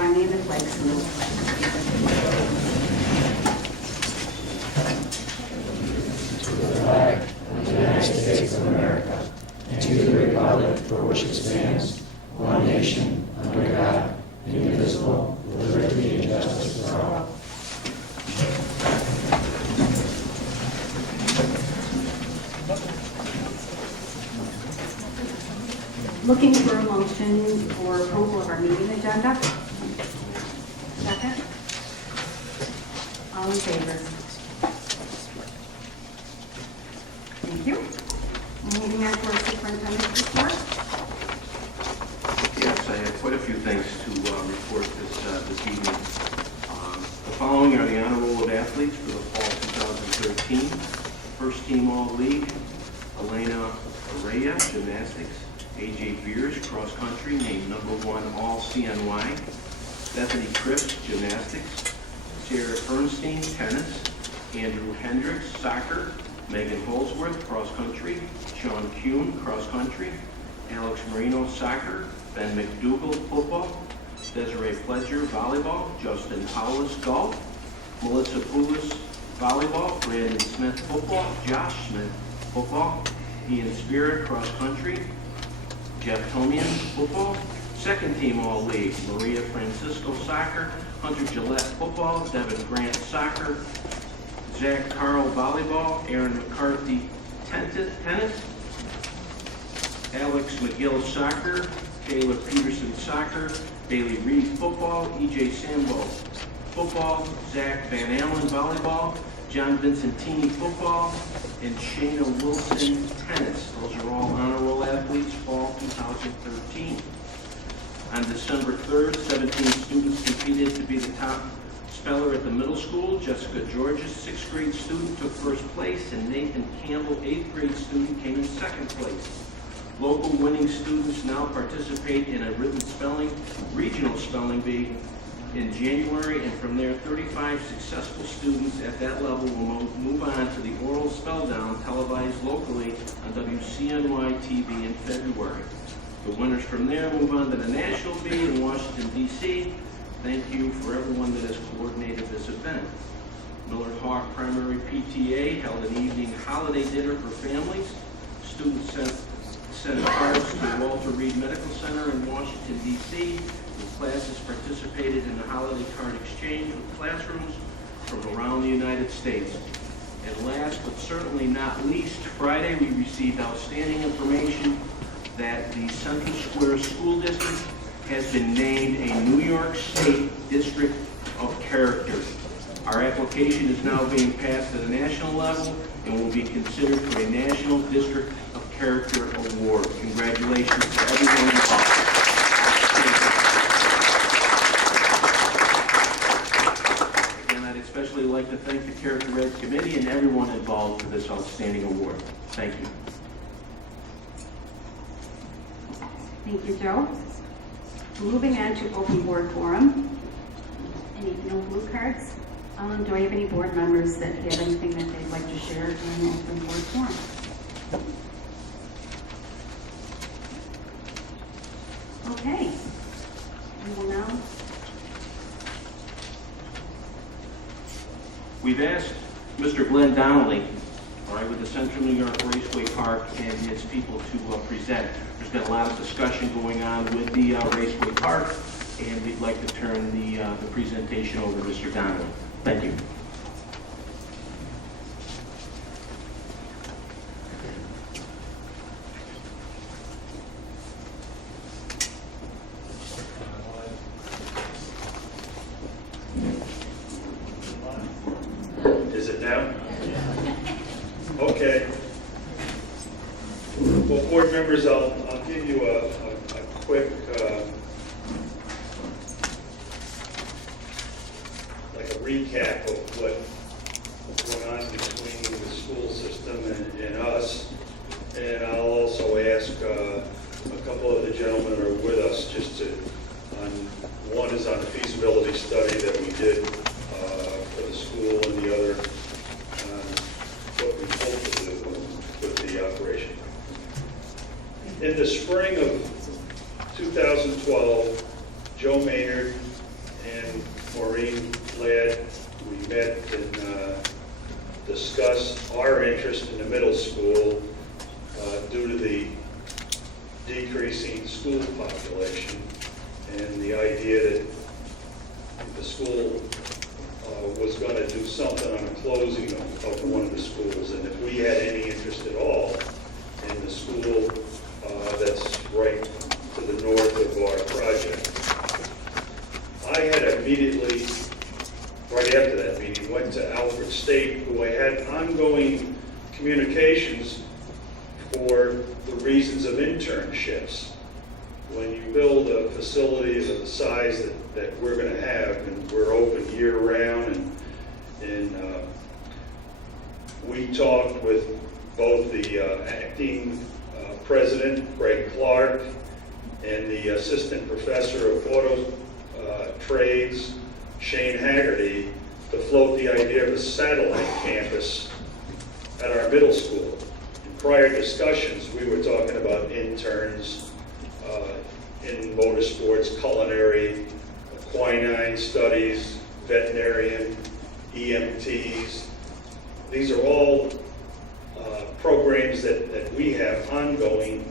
join me in the flag salute. Flag of the United States of America, and to the republic for which it stands, one nation, under God, indivisible, with liberty and justice for all. Looking for a motion for approval of our meeting agenda. Second? All in favor? Thank you. Moving on to our superintendent's report. Yes, I have quite a few things to report this evening. The following are the honor roll of athletes for the fall 2013. First team All-League, Elena Araya, gymnastics. AJ Beers, cross country, named #1 All-CNY. Bethany Cripps, gymnastics. Sarah Ernstein, tennis. Andrew Hendricks, soccer. Megan Holsworth, cross country. Sean Kuhn, cross country. Alex Marino, soccer. Ben McDougall, football. Desiree Pledger, volleyball. Justin Paulus, golf. Melissa Poulos, volleyball. Brandon Smith, football. Josh Smith, football. Ian Spirit, cross country. Jeff Tomian, football. Second team All-League, Maria Francisco, soccer. Hunter Gillette, football. Devin Grant, soccer. Zach Carl, volleyball. Aaron McCarthy, tennis. Alex McGill, soccer. Taylor Peterson, soccer. Bailey Reed, football. EJ Sambo, football. Zach Van Allen, volleyball. John Vincentini, football. And Shayna Wilson, tennis. Those are all honor roll athletes, fall 2013. On December 3rd, 17 students competed to be the top speller at the middle school. Jessica Georges, 6th grade student, took first place, and Nathan Campbell, 8th grade student, came in second place. Local winning students now participate in a written spelling, regional spelling bee in January, and from there, 35 successful students at that level will move on to the oral spell down televised locally on WCNY TV in February. The winners from there move on to the national bee in Washington, D.C. Thank you for everyone that has coordinated this event. Miller Hawk Primary PTA held an evening holiday dinner for families. Students sent cards to the Walter Reed Medical Center in Washington, D.C. Classes participated in the holiday card exchange with classrooms from around the United States. And last but certainly not least, Friday we received outstanding information that the Central Square School District has been named a New York State District of Character. Our application is now being passed at a national level and will be considered for a National District of Character Award. Congratulations to everyone involved. I'd like to thank the Character Ed Committee and everyone involved for this outstanding award. Thank you. Thank you, Joe. Moving on to open board forum. No blue cards? Do I have any board members that have anything that they'd like to share during open board forum? Okay. We will now. We've asked Mr. Glenn Donnelly, all right, with the Central New York Raceway Park and its people to present. There's been a lot of discussion going on with the Raceway Park, and we'd like to turn the presentation over to Mr. Donnelly. Thank you. Is it now? Okay. Well, board members, I'll give you a quick like a recap of what went on between the school system and us. And I'll also ask a couple of the gentlemen who are with us just to, one is on a feasibility study that we did for the school, and the other what we hope to do with the operation. In the spring of 2012, Joe Maynard and Maureen Ladd, we met and discussed our interest in the middle school due to the decreasing school population and the idea that the school was going to do something on the closing of one of the schools, and if we had any interest at all in the school that's right to the north of our project. I had immediately, right after that meeting, went to Alfred State, who I had ongoing communications for the reasons of internships. When you build a facility of the size that we're going to have, and we're open year-round, and we talked with both the acting president, Greg Clark, and the assistant professor of auto trades, Shane Haggerty, to float the idea of a satellite campus at our middle school. In prior discussions, we were talking about interns in motorsports, culinary, equine studies, veterinarian, EMTs. These are all programs that we have ongoing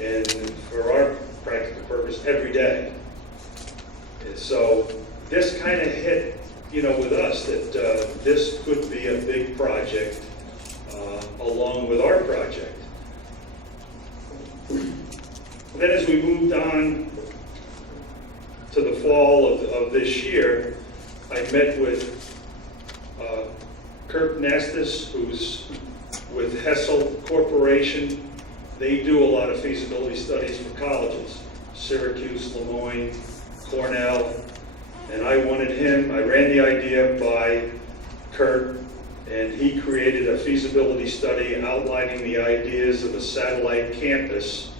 and for our practical purpose every day. And so this kind of hit, with us that this could be a big project along with our project. Then as we moved on to the fall of this year, I met with Kirk Nestis, who's with Hessel Corporation. They do a lot of feasibility studies for colleges, Syracuse, Lemoyne, Cornell, and I ran the idea by Kirk, and he created a feasibility study outlining the ideas of a satellite campus,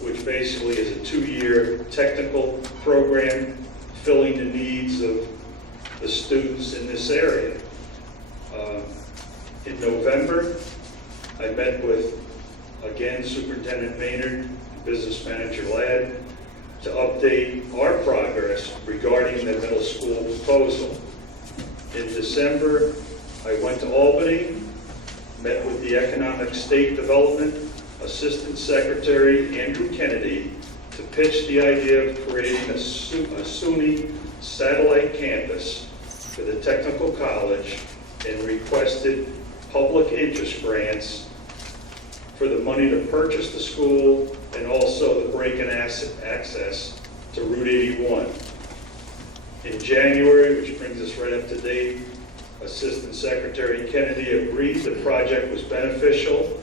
which basically is a 2-year technical program filling the needs of the students in this area. In November, I met with, again, Superintendent Maynard, Business Manager Ladd, to update our progress regarding the middle school proposal. In December, I went to Albany, met with the Economic State Development Assistant Secretary Andrew Kennedy to pitch the idea of creating a SUNY satellite campus for the technical college, and requested public interest grants for the money to purchase the school and also the break-in access to Route 81. In January, which brings us right up to date, Assistant Secretary Kennedy agreed the project was beneficial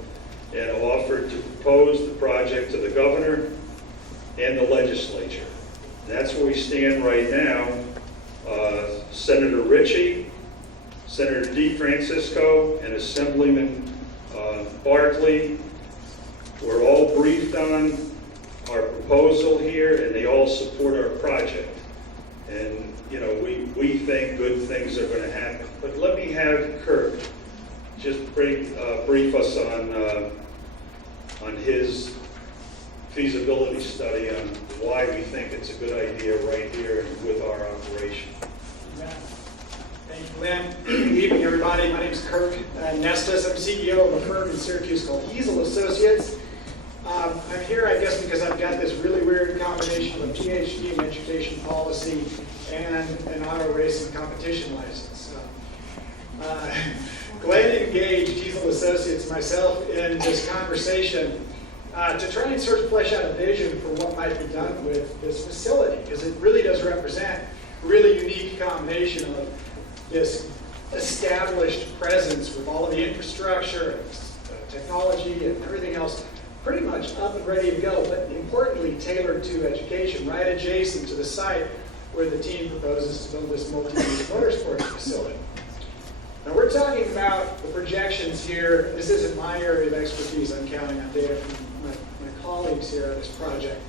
and offered to propose the project to the governor and the legislature. And that's where we stand right now. Senator Ritchie, Senator DeFrancisco, and Assemblyman Barkley were all briefed on our proposal here, and they all support our project. And, we think good things are going to happen. But let me have Kirk just brief us on his feasibility study on why we think it's a good idea right here with our operation. Thank you, Lynn. Good evening, everybody. My name is Kirk Nestis. I'm CEO of a firm in Syracuse called Hiesel Associates. I'm here, I guess, because I've got this really weird combination of a PhD in education policy and an auto racing competition license. Glenn engaged Hiesel Associates and myself in this conversation to try and sort of flesh out a vision for what might be done with this facility, because it really does represent a really unique combination of this established presence with all of the infrastructure and technology and everything else pretty much up and ready to go, but importantly tailored to education, right adjacent to the site where the team proposes to build this multi-use motorsports facility. Now we're talking about the projections here. This isn't my area of expertise. I'm counting on data from my colleagues here on this project.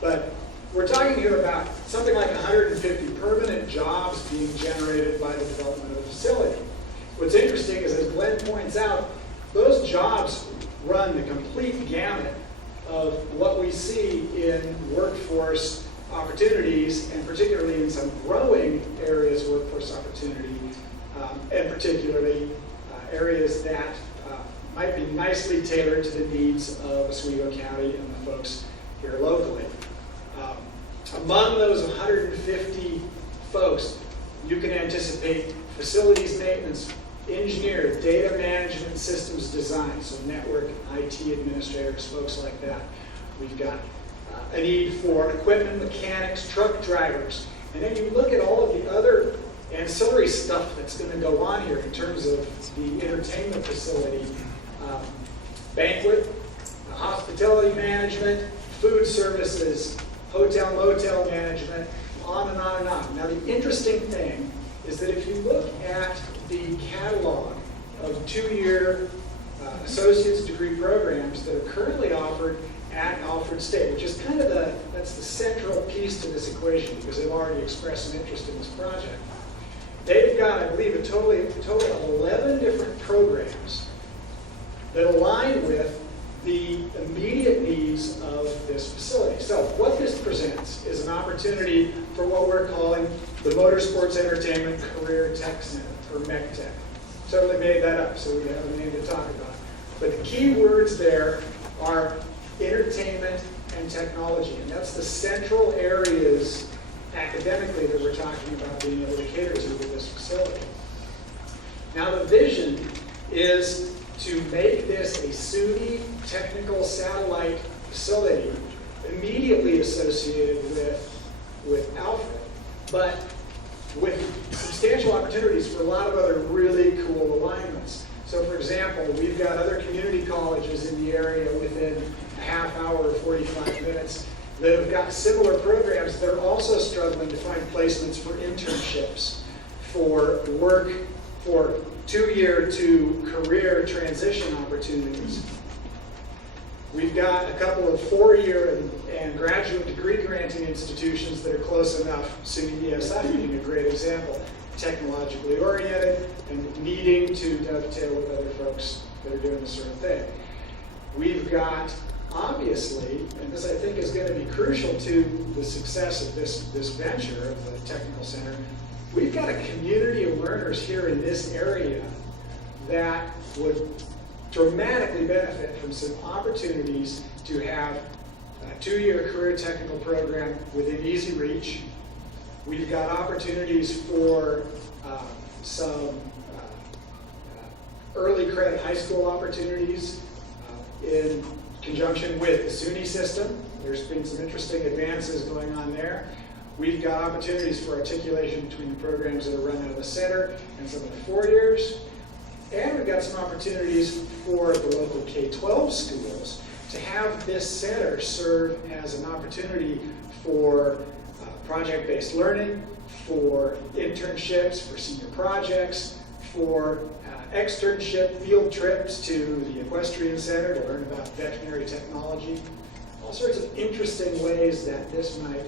But we're talking here about something like 150 permanent jobs being generated by the development of the facility. What's interesting is, as Glenn points out, those jobs run the complete gamut of what we see in workforce opportunities, and particularly in some growing areas of workforce opportunity, and particularly areas that might be nicely tailored to the needs of Oswego County and the folks here locally. Among those 150 folks, you can anticipate facilities maintenance, engineer, data management systems design, so network, IT administrators, folks like that. We've got a need for equipment mechanics, truck drivers, and then you look at all of the other ancillary stuff that's going to go on here in terms of the entertainment facility, banquet, hospitality management, food services, hotel, motel management, on and on and on. Now the interesting thing is that if you look at the catalog of two-year associate's degree programs that are currently offered at Alfred State, which is kind of that's the central piece to this equation because they've already expressed some interest in this project. They've got, I believe, a total of 11 different programs that align with the immediate needs of this facility. So what this presents is an opportunity for what we're calling the Motorsports Entertainment Career Tech Center, or MECTEC. Totally made that up, so we have a name to talk about. But the key words there are entertainment and technology, and that's the central areas academically that we're talking about being able to cater to with this facility. Now the vision is to make this a SUNY technical satellite facility immediately associated with Alfred, but with substantial opportunities for a lot of other really cool alignments. So for example, we've got other community colleges in the area within a half hour or 45 minutes that have got similar programs that are also struggling to find placements for internships, for work, for two-year to career transition opportunities. We've got a couple of four-year and graduate degree granting institutions that are close enough, SUNY ESI being a great example, technologically oriented and needing to dovetail with other folks that are doing the sort of thing. We've got, obviously, and this I think is going to be crucial to the success of this venture of the Technical Center, we've got a community of learners here in this area that would dramatically benefit from some opportunities to have a two-year career technical program within easy reach. We've got opportunities for some early credit high school opportunities in conjunction with the SUNY system. There's been some interesting advances going on there. We've got opportunities for articulation between the programs that are run out of the center and some of the 4 years. And we've got some opportunities for the local K-12 schools to have this center serve as an opportunity for project-based learning, for internships, for senior projects, for externship field trips to the Equestrian Center to learn about veterinary technology. All sorts of interesting ways that this might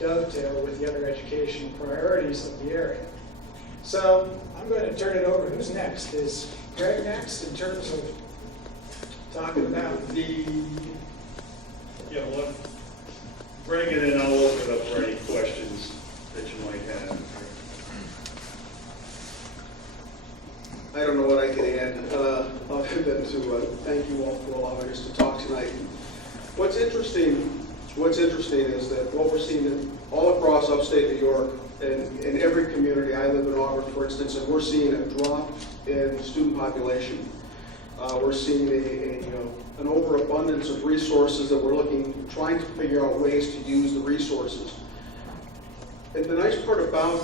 dovetail with the other educational priorities of the area. So I'm going to turn it over. Who's next? Is Greg next in terms of talking about the... Yeah, well, Greg, and then I'll open it up for any questions that you might have. I don't know what I can add, other than to thank you all for allowing us to talk tonight. What's interesting is that what we're seeing all across upstate New York and in every community, I live in Auburn, for instance, and we're seeing a drop in student population. We're seeing an overabundance of resources that we're trying to figure out ways to use the resources. And the nice part about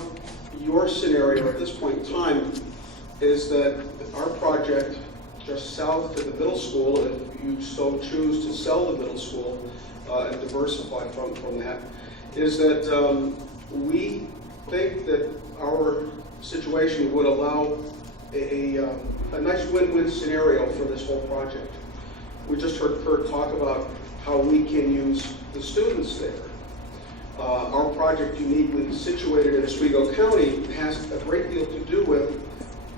your scenario at this point in time is that our project just south of the middle school, if you so choose to sell the middle school and diversify from that, is that we think that our situation would allow a nice win-win scenario for this whole project. We just heard Kurt talk about how we can use the students there. Our project, uniquely situated in Oswego County, has a great deal to do with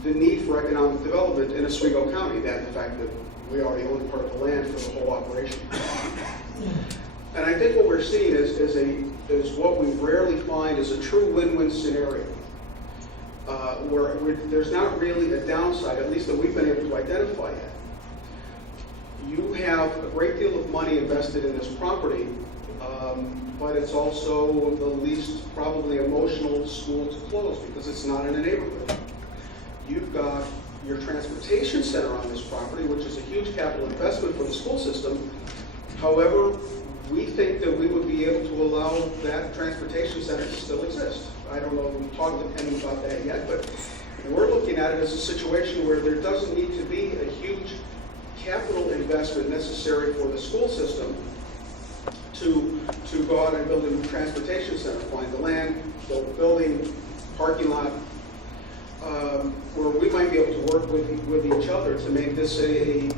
the need for economic development in Oswego County, that the fact that we already own part of the land for the whole operation. And I think what we're seeing is what we rarely find is a true win-win scenario, where there's not really a downside, at least that we've been able to identify yet. You have a great deal of money invested in this property, but it's also the least probably emotional school to close because it's not in a neighborhood. You've got your transportation center on this property, which is a huge capital investment for the school system. However, we think that we would be able to allow that transportation center to still exist. I don't know if we've talked to Penny about that yet, but we're looking at it as a situation where there doesn't need to be a huge capital investment necessary for the school system to go out and build a new transportation center, find the land, build a building, parking lot, where we might be able to work with each other to make this a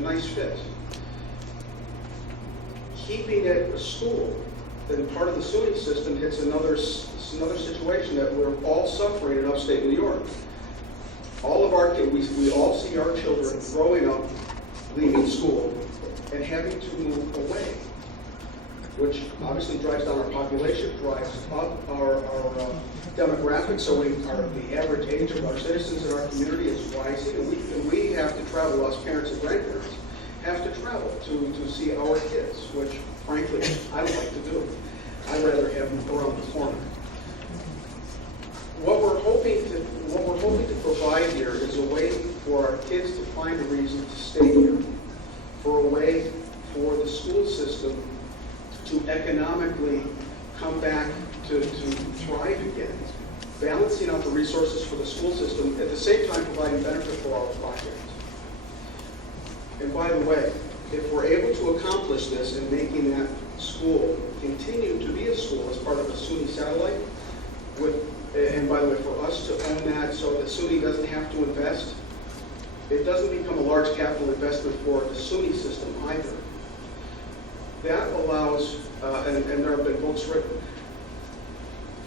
nice fit. Keeping it a school, then part of the SUNY system hits another situation that we're all suffering in upstate New York. All of our kids, we all see our children growing up, leaving school, and having to move away, which obviously drives down our population, drives up our demographics, so the average age of our citizens in our community is rising, and we have to travel, us parents and grandparents, have to travel to see our kids, which frankly, I don't like to do. I'd rather have them around the corner. What we're hoping to provide here is a way for our kids to find a reason to stay here, for a way for the school system to economically come back to thrive again, balancing out the resources for the school system, at the same time providing benefit for our project. And by the way, if we're able to accomplish this in making that school continue to be a school as part of the SUNY satellite, and by the way, for us to own that so that SUNY doesn't have to invest, it doesn't become a large capital investment for the SUNY system either. That allows, and there have been books written,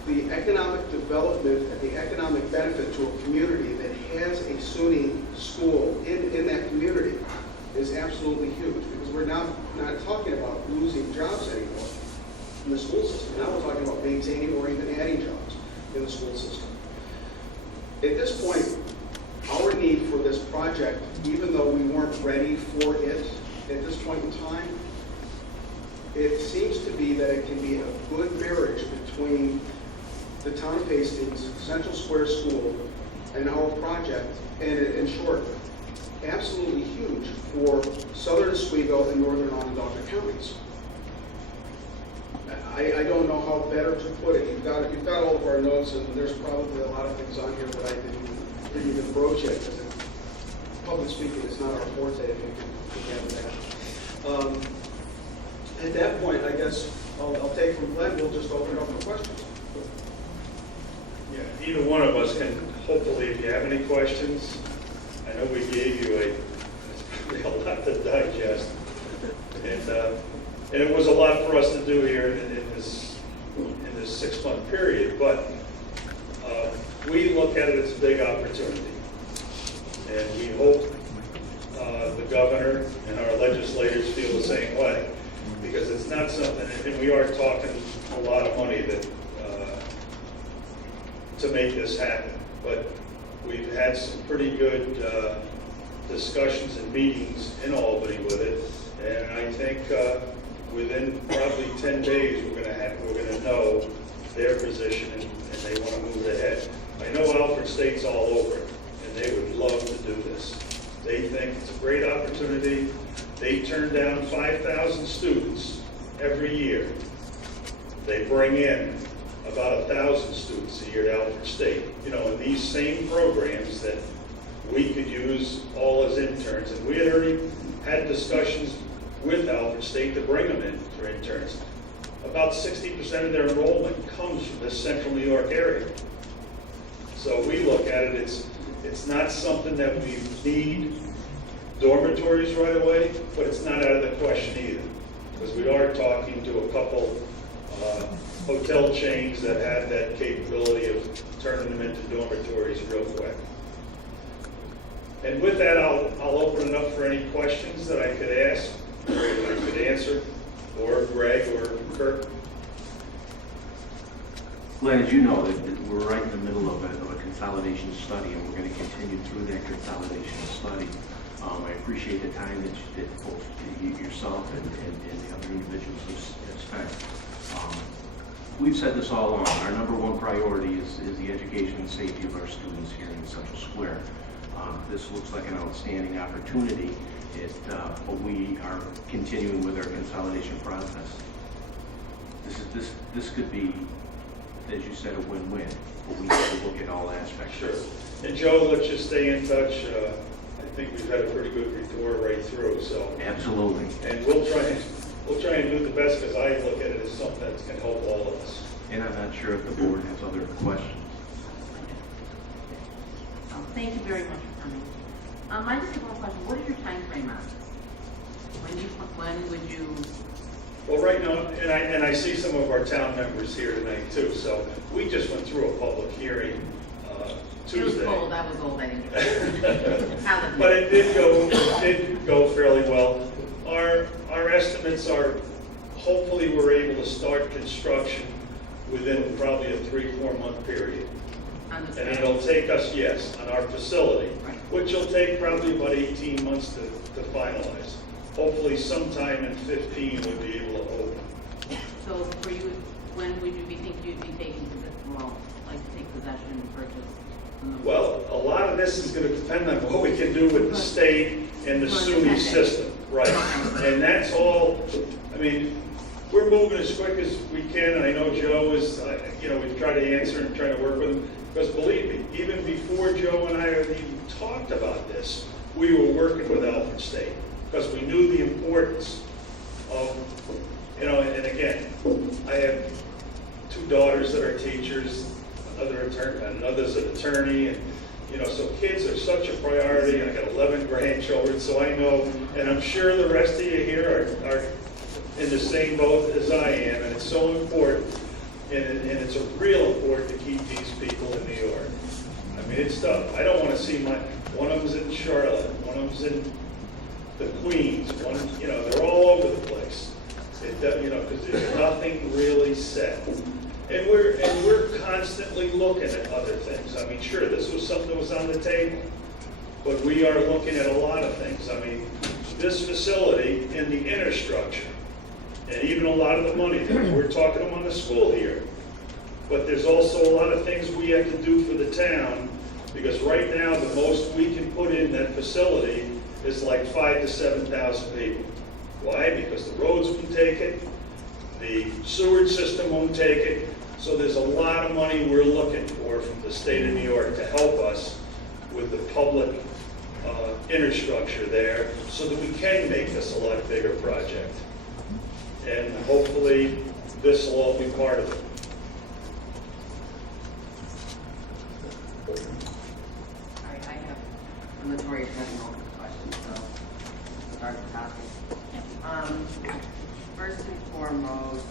the economic development and the economic benefit to a community that has a SUNY school in that community is absolutely huge, because we're not talking about losing jobs anymore in the school system. Now we're talking about maintaining or even adding jobs in the school system. At this point, our need for this project, even though we weren't ready for it at this point in time, it seems to be that it can be a good marriage between the town of Hastings, Central Square School, and our project, and in short, absolutely huge for southern Oswego and northern Onondaga counties. I don't know how better to put it. You've got all of our notes, and there's probably a lot of things on here that I didn't even broach yet, because public speaking is not our forte, if you can gather that. At that point, I guess I'll take from Glenn. We'll just open it up for questions. Yeah, either one of us can, hopefully, if you have any questions, I know we gave you it's probably a lot to digest. And it was a lot for us to do here in this 6-month period, but we look at it as a big opportunity. And we hope the governor and our legislators feel the same way, because it's not something, and we are talking a lot of money that to make this happen. But we've had some pretty good discussions and meetings in Albany with it, and I think within probably 10 days we're going to know their position, and they want to move ahead. I know Alfred State's all over it, and they would love to do this. They think it's a great opportunity. They turn down 5,000 students every year. They bring in about 1,000 students a year to Alfred State. You know, in these same programs that we could use all as interns. And we had already had discussions with Alfred State to bring them in for interns. About 60% of their enrollment comes from this central New York area. So we look at it, it's not something that we need dormitories right away, but it's not out of the question either, because we are talking to a couple hotel chains that have that capability of turning them into dormitories real quick. And with that, I'll open it up for any questions that I could ask afraid I could answer, or Greg, or Kirk. Glenn, as you know, that we're right in the middle of a consolidation study, and we're going to continue through that consolidation study. I appreciate the time that both yourself and the other individuals have spent. We've said this all along. Our number one priority is the education and safety of our students here in Central Square. This looks like an outstanding opportunity, but we are continuing with our consolidation process. This could be, as you said, a win-win, but we have to look at all aspects. Sure. And Joe, let's just stay in touch. I think we've had a pretty good rapport right through, so. Absolutely. And we'll try and do the best, because I look at it as something that's going to help all of us. And I'm not sure if the board has other questions. Thank you very much for coming. I just have one question. What is your time frame on this? When would you? Well, right now, and I see some of our town members here tonight too, so we just went through a public hearing It was Tuesday. cold. I was old anyway. But it did go fairly well. Our estimates are, hopefully we're able to start construction within probably a 3-4 month period. On the And it'll take us, yes, on our facility, Right. which will take probably about 18 months to finalize. Hopefully sometime in 15 we'll be able to open. So for you, when would you think you'd be taking possession? Well, like to take possession and purchase? Well, a lot of this is going to depend on what we can do with the state and the SUNY system. Right. And that's all, I mean, we're moving as quick as we can, and I know Joe is, we've tried to answer and try to work with him. Because believe me, even before Joe and I have even talked about this, we were working with Alfred State. Because we knew the importance of, and again, I have 2 daughters that are teachers, another's an attorney, and so kids are such a priority. I got 11 grandchildren, so I know, and I'm sure the rest of you here are in the same boat as I am, and it's so important, and it's a real important to keep these people in New York. I mean, it's tough. I don't want to see one of them's in Charlotte, one of them's in the Queens, they're all over the place. Because there's nothing really set. And we're constantly looking at other things. I mean, sure, this was something that was on the table, but we are looking at a lot of things. I mean, this facility and the infrastructure, and even a lot of the money, we're talking about the school here, but there's also a lot of things we have to do for the town, because right now, the most we can put in that facility is like 5,000 to 7,000 people. Why? Because the roads won't take it, the sewage system won't take it, so there's a lot of money we're looking for from the state of New York to help us with the public infrastructure there, so that we can make this a lot bigger project. And hopefully, this will all be part of it. All right, I have a notorious technical question, so start the topic. First and foremost,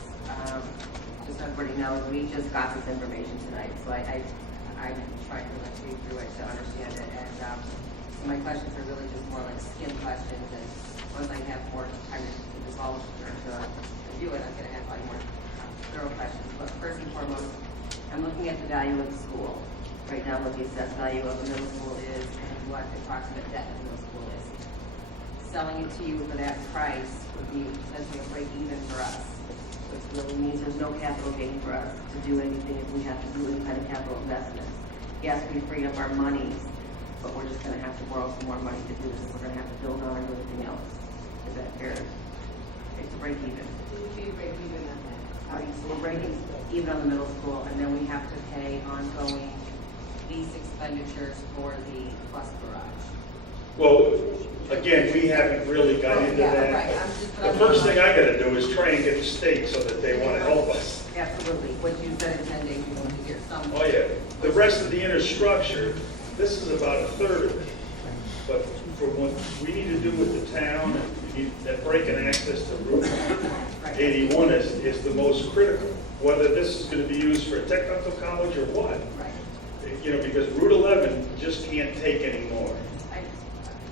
just so everybody knows, we just got this information tonight, so I'm trying to read through it to understand it. And so my questions are really just more like skim questions, and once I have more time to devolve to review it, I'm going to have like more thorough questions. But first and foremost, I'm looking at the value of the school. Right now, what the assessed value of the middle school is and what the approximate debt of the middle school is. Selling it to you for that price would be essentially a break even for us. So it really means there's no capital gain for us to do anything if we have to do any kind of capital investments. Yes, we free up our monies, but we're just going to have to borrow some more money to do this. We're going to have to build on everything else. Is that fair? It's a break even. We're breaking even on the middle school, and then we have to pay ongoing lease expenditures for the bus garage. Well, again, we haven't really got into Yeah, that. right. The first thing I gotta do is try and get the state so that they wanna help us. Absolutely. What you said intending to get some. Oh, yeah. The rest of the infrastructure, this is about a third of it. But for what we need to do with the town, we need that break and access to Route 81 is the most critical. Whether this is gonna be used for a technical college or what. Right. Because Route 11 just can't take any more.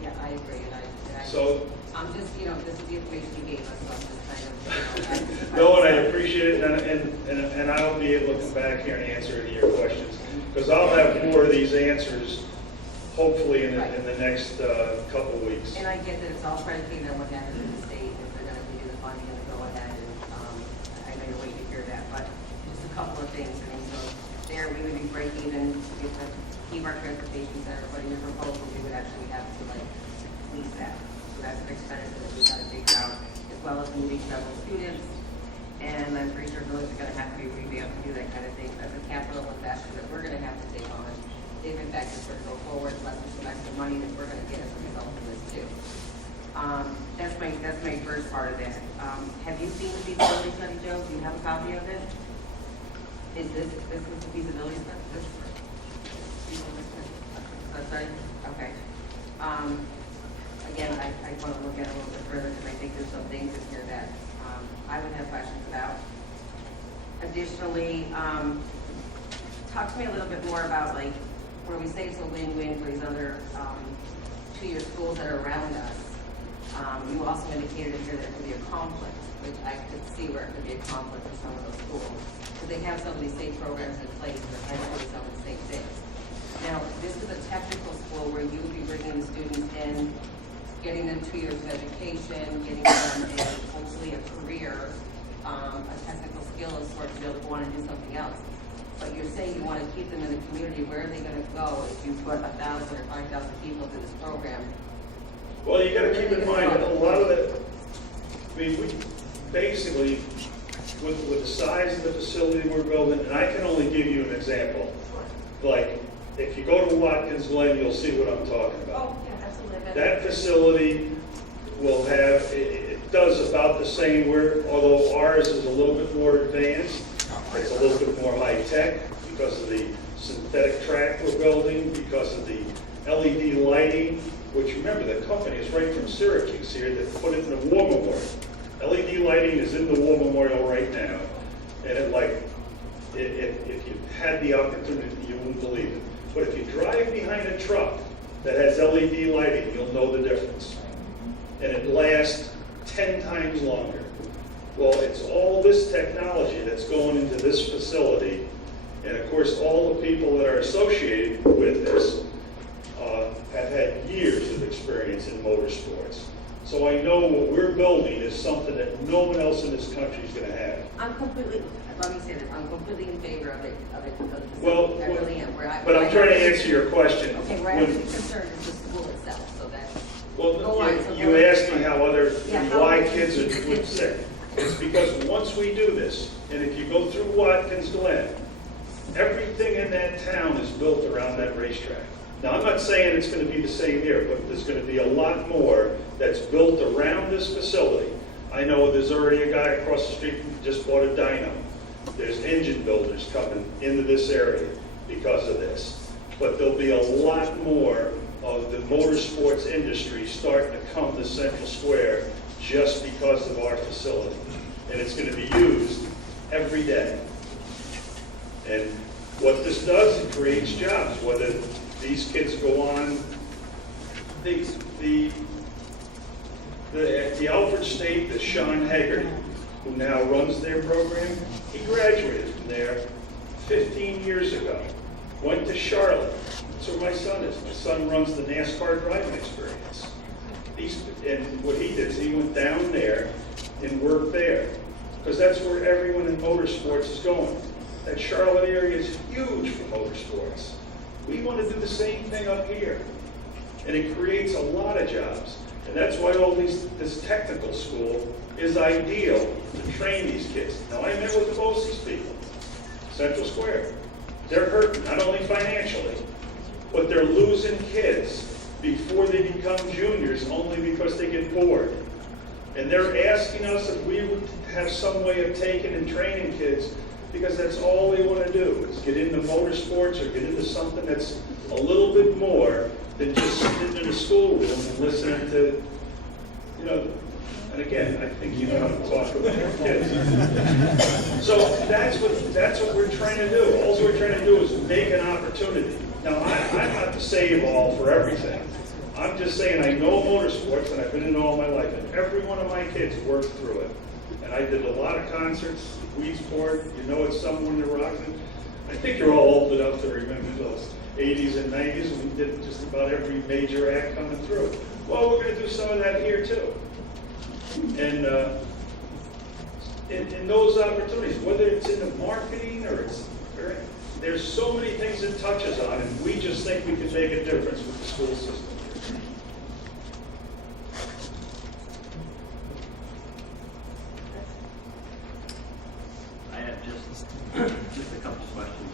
Yeah, I agree. And I So Just, this is the information you gave us, so I'm just kind of, asking the No, and I questions. appreciate it, and I'll be able to come back here and answer any of your questions, because I'll have more of these answers hopefully in the next couple of weeks. And I get that it's all predicated on what happens in the state, if they're gonna give you the funding and go ahead, and, I know you're waiting to hear that, but just a couple of things, so there, we would be breaking even, if the keep our transportation center, but in your proposal, we would actually have to lease that. So that's an expense that we gotta figure out, as well as moving several students, and I'm pretty sure village is gonna have to be revamped to do that kind of thing. That's a capital investment that we're gonna have to take on, if in fact this were to go forward, plus there's some extra money that we're gonna get as a result of this too. That's my first part of that. Have you seen the feasibility study, Joe? Do you have a copy of it? Is this is the feasibility study? Sorry? Okay. Again, I want to look at it a little bit further because I think there's some things in here that I would have questions about. Additionally, talk to me a little bit more about where we say it's a win-win for these other two-year schools that are around us. You also indicated in here there could be a conflict, which I could see where it could be a conflict with some of those schools. Because they have some of these same programs in place that are doing some of the same things. Now, this is a technical school where you would be bringing the students in, getting them 2 years of education, getting them hopefully a career, a technical skill of sorts to be able to go on and do something else. But you're saying you want to keep them in the community. Where are they going to go if you put 1,000 or 5,000 people through this program? Well, you gotta keep in mind, a lot of it, we basically, with the size of the facility we're building, and I can only give you an example. Like, if you go to Watkins Glen, you'll see what I'm talking about. Oh, yeah, absolutely. That facility will have, it does about the same, although ours is a little bit more advanced, it's a little bit more high-tech because of the synthetic track we're building, because of the LED lighting, which remember, the company is right from Syracuse here that put it in the War Memorial. LED lighting is in the War Memorial right now, and if you had the opportunity, you wouldn't believe it. But if you drive behind a truck that has LED lighting, you'll know the difference. And it lasts 10 times longer. Well, it's all this technology that's going into this facility, and of course, all the people that are associated with this have had years of experience in motorsports. So I know what we're building is something that no one else in this country is going to have. Let me say this, I'm completely in favor of it. Well, I really am. But I'm trying to answer your question. Okay, we're actually concerned is the school itself, so that's. Well, Go on, so you go asked on. me why kids are sick. It's because once we do this, and if you go through Watkins Glen, everything in that town is built around that racetrack. Now, I'm not saying it's going to be the same here, but there's going to be a lot more that's built around this facility. I know there's already a guy across the street who just bought a dyno. There's engine builders coming into this area because of this. But there'll be a lot more of the motorsports industry starting to come to Central Square just because of our facility. And it's going to be used every day. And what this does, it creates jobs, whether these kids go on, at the Alfred State, the Sean Haggard, who now runs their program, he graduated from there 15 years ago. Went to Charlotte. That's where my son is. My son runs the NASCAR driving experience. And what he did is he went down there and worked there, because that's where everyone in motorsports is going. That Charlotte area is huge for motorsports. We want to do the same thing up here. And it creates a lot of jobs. And that's why this technical school is ideal to train these kids. Now, I met with the BOCES people, Central Square. They're hurting, not only financially, but they're losing kids before they become juniors only because they get bored. And they're asking us if we would have some way of taking and training kids, because that's all they want to do, is get into motorsports or get into something that's a little bit more than just sitting in a schoolroom and listening to, and again, I think you know how to talk about your kids. So that's what we're trying to do. All we're trying to do is make an opportunity. Now, I'm not the save-all for everything. I'm just saying, I know motorsports, and I've been in all my life, and every one of my kids worked through it. And I did a lot of concerts, Weedsport, you know it's someone that rocked it. I think you're all old enough to remember those 80s and 90s, we did just about every major act coming through. Well, we're gonna do some of that here too. And in those opportunities, whether it's in the marketing or there's so many things it touches on, and we just think we can make a difference with the school system. I have just a couple of questions.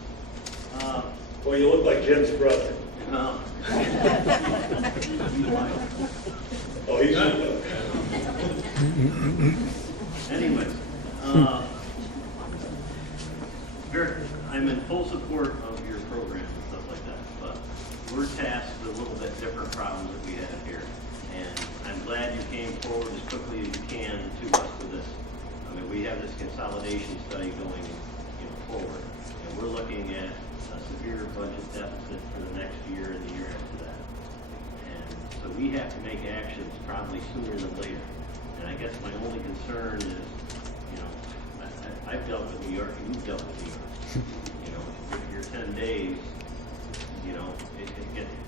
Well, you look like Jim's brother. No. Oh, he's your brother. Anyways, I'm in full support of your program and stuff like that, but we're tasked with a little bit different problems that we have here. And I'm glad you came forward as quickly as you can to us with this. I mean, we have this consolidation study going, forward. And we're looking at a severe budget deficit for the next year and the year after that. And so we have to make actions probably sooner than later. And I guess my only concern is, I've dealt with New York and you've dealt with New York. Your 10 days,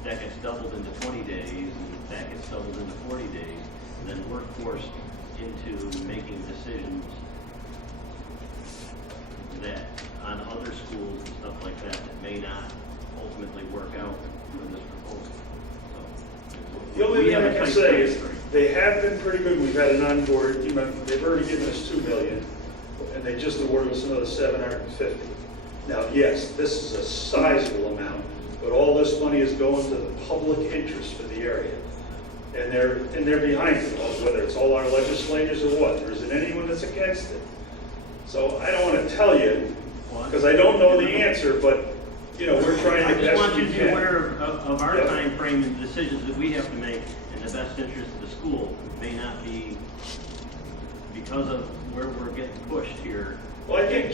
that gets doubled into 20 days, and that gets doubled into 40 days, and then we're forced into making decisions that on other schools and stuff like that may not ultimately work out for this proposal. So, The only we thing have I a can tight say is timeframe. they have been pretty good. We've had an onboard, they've already given us $2 million, and they just awarded us another $750. Now, yes, this is a sizable amount, but all this money is going to the public interest for the area. And they're behind it, whether it's all our legislators or what. There isn't anyone that's against it. So I don't want to tell you, because I don't know the answer, but, we're trying I to just best want you we to be can. aware of our Yep. time frame and decisions that we have to make in the best interest of the school may not be because of where we're getting pushed here. Well, I think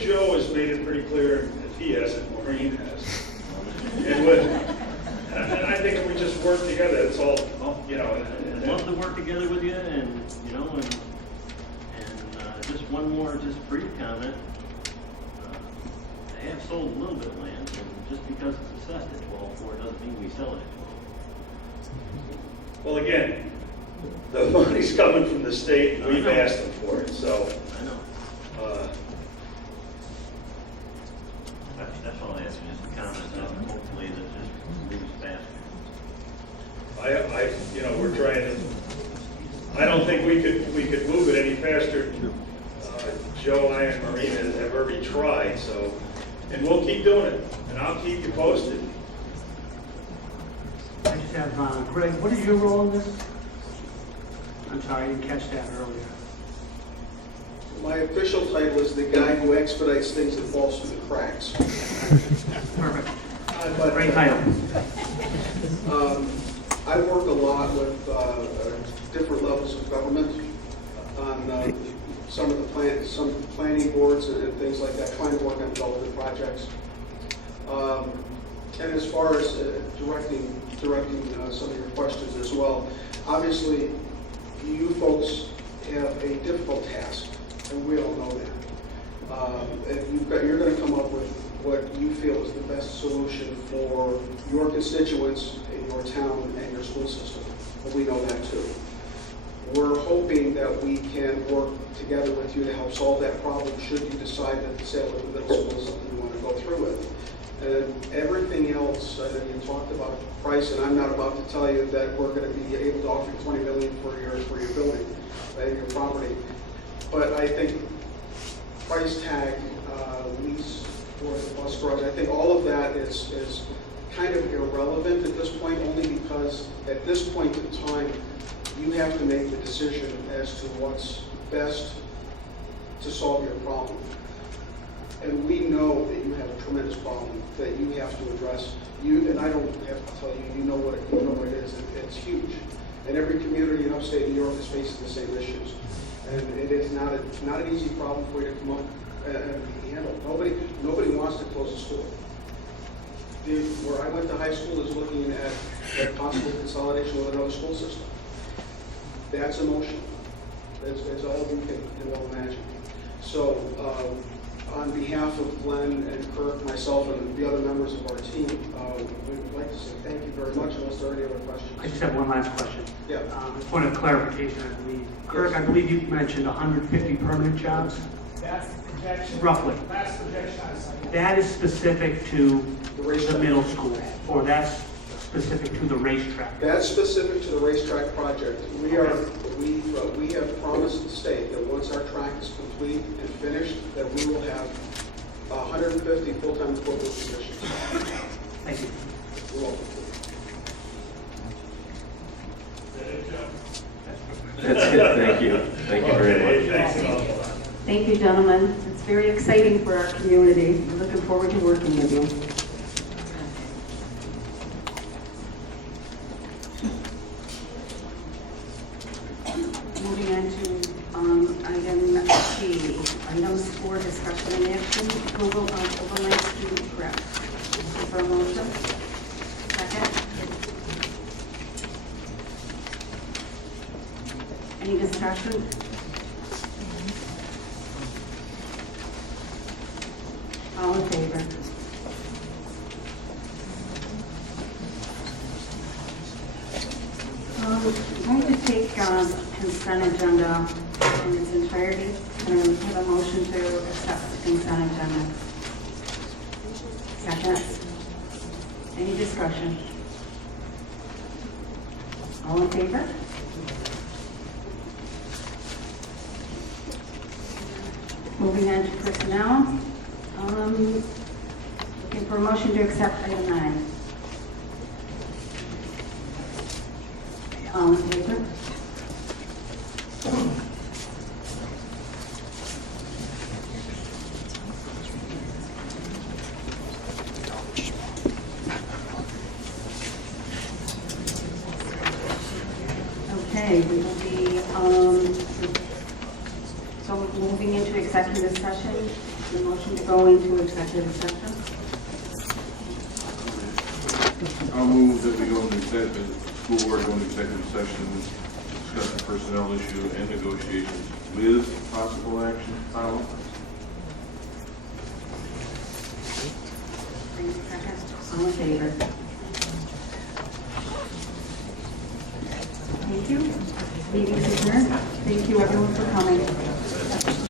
Joe has made it pretty clear, if he hasn't, Maureen has. And I think if we just work together, it's all, I'd love to work together with you and just one more brief comment. They have sold a little bit of land, and just because it's assessed at 12.4 doesn't mean we sell it at 12. Well, again, the money's coming from the state, and we've I know. asked them for it, so, I know. That's all I ask, just a comment, and hopefully that just moves faster. we're trying to, I don't think we could move it any faster. Joe, I, and Marina have already tried, so, and we'll keep doing it, and I'll keep you posted. I just have, Greg, what is your role in this? I'm sorry, I didn't catch that earlier. My official title is the guy who expedites things that falls through the cracks. Perfect. But, Great title. I work a lot with different levels of government on some of the planning boards and things like that, trying to work on development projects. And as far as directing some of your questions as well, obviously you folks have a difficult task, and we all know that. And you're going to come up with what you feel is the best solution for your constituents in your town and your school system. And we know that too. We're hoping that we can work together with you to help solve that problem should you decide that the sale of the middle school is something you want to go through with. And everything else, I know you talked about price, and I'm not about to tell you that we're going to be able to offer you $20 million for your building, your property. But I think price tag, lease for the bus garage, I think all of that is kind of irrelevant at this point, only because at this point in time, you have to make the decision as to what's best to solve your problem. And we know that you have a tremendous problem that you have to address. And I don't have to tell you, you know what it is. It's huge. And every community in upstate New York is facing the same issues. And it is not an easy problem for you to come up and handle. Nobody wants to close a school. where I went to high school is looking at possible consolidation with another school system. That's a motion. That's all we can well imagine. So, on behalf of Glenn and Kirk, myself, and the other members of our team, we would like to say thank you very much, unless there are any other questions. I just have one last question. Yeah. A point of clarification, I believe. Kirk, I believe you mentioned 150 permanent jobs, That's the projection. roughly. That's the projection on site. That is specific to The racetrack. the middle school, or that's specific to the racetrack? That's specific to the racetrack project. We have promised the state that once our track is complete and finished, that we will have 150 full-time equivalent positions. Thank you. You're welcome. That's it, thank you. Thank you very much. Thank you, gentlemen. It's very exciting for our community. We're looking forward to working with you. Moving on to item C, items for discussion and action, approval of overnight student trip. Looking for a motion? Second? Any discussion? All in favor? I'm going to take consent agenda in its entirety. Can I have a motion to accept the consent agenda? Second? Any discussion? All in favor? Moving on to personnel. Looking for a motion to accept item 9. All in favor? Okay, we will be, so moving into executive session, the motion to go into executive session. I'll move that we go into executive, school board go into executive session, discuss the personnel issue and negotiations with possible action follow. Any second? All in favor? Thank you. Meeting is adjourned. Thank you everyone for coming.